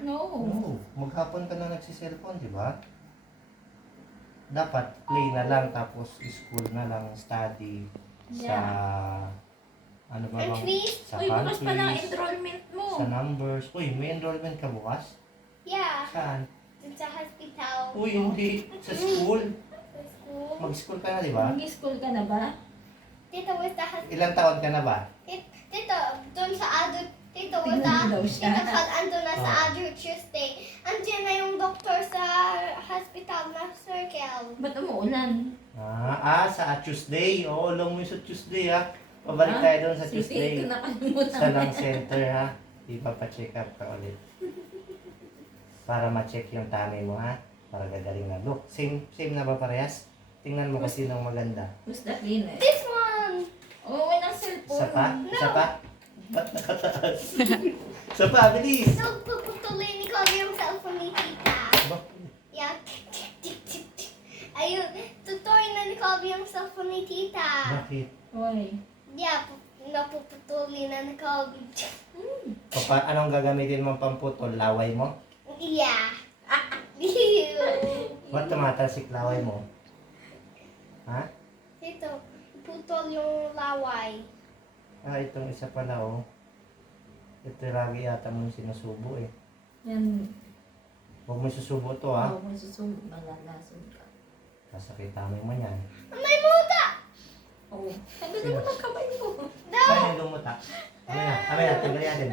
No. No, maghapon ka na nagsiselfone, di ba? Dapat play na lang, tapos school na lang, study sa, ano ba bang, Countries? sa Uy, bukas pa lang countries, enrollment mo. sa numbers. Uy, may enrollment ka bukas? Yeah. Saan? Sa hospital. Uy, hindi. Sa school. Sa school. Mag-school ka na, di ba? Mag-school ka na ba? Tito, was the hospital. Ilang taon ka na ba? Tito, doon sa adult. Tito, was Tingnan the. daw siya. Tito, pag andun na sa Ah. adult Tuesday. Andiyan na yung doktor sa hospital na circle. Ba't umuulan? Sa Tuesday. Oo, alam mo yung sa Tuesday, ha? Pabalik tayo doon sa Si Tuesday. Tito nakalimutan. Sa lang center, ha? Ipapacheck up ka ulit. Para ma-check yung tummy mo, ha? Para gagaling na. Look, same na ba parehas? Tingnan mo kasi nung maganda. Who's the cleanest? This one! Oo, walang cellphone. Isa pa? Isa pa? Ba't nakataas? Isa pa, bilis! So, puputulin ni Kobe yung cellphone ni Tita. Yeah. Ayun, tuturin na ni Kobe yung cellphone ni Tita. Bakit? Hoy. Yeah, napuputulin na ni Kobe. Anong gagamitin mo pamputol? Laway mo? Yeah. Ba't tumatalsik laway mo? Ha? Tito, putol yung laway. Itong isa pala, oh. Ito lagi yata mo yung sinusubo, eh. Yan. Huwag mo susubo to, ha? Oo, kung susunod, malalason ka. Sasakit tummy mo yan. May muta! Oo. Sabi naman ang kamay mo. Saan yung lumuta? Amaya, tingnan natin.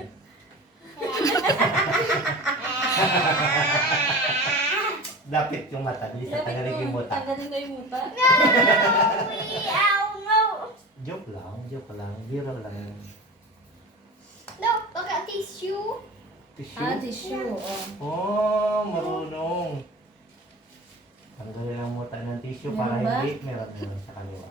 Dapit yung mata, bilis na tagalin yung muta. Tagalin na yung muta. No! Joke lang, biro lang yun. No, look at tissue. Tissue? Tissue. Oo. Oh, marunong. Tanggalin ang muta ng tissue para Meron ba? hindi meron sa kaliwa.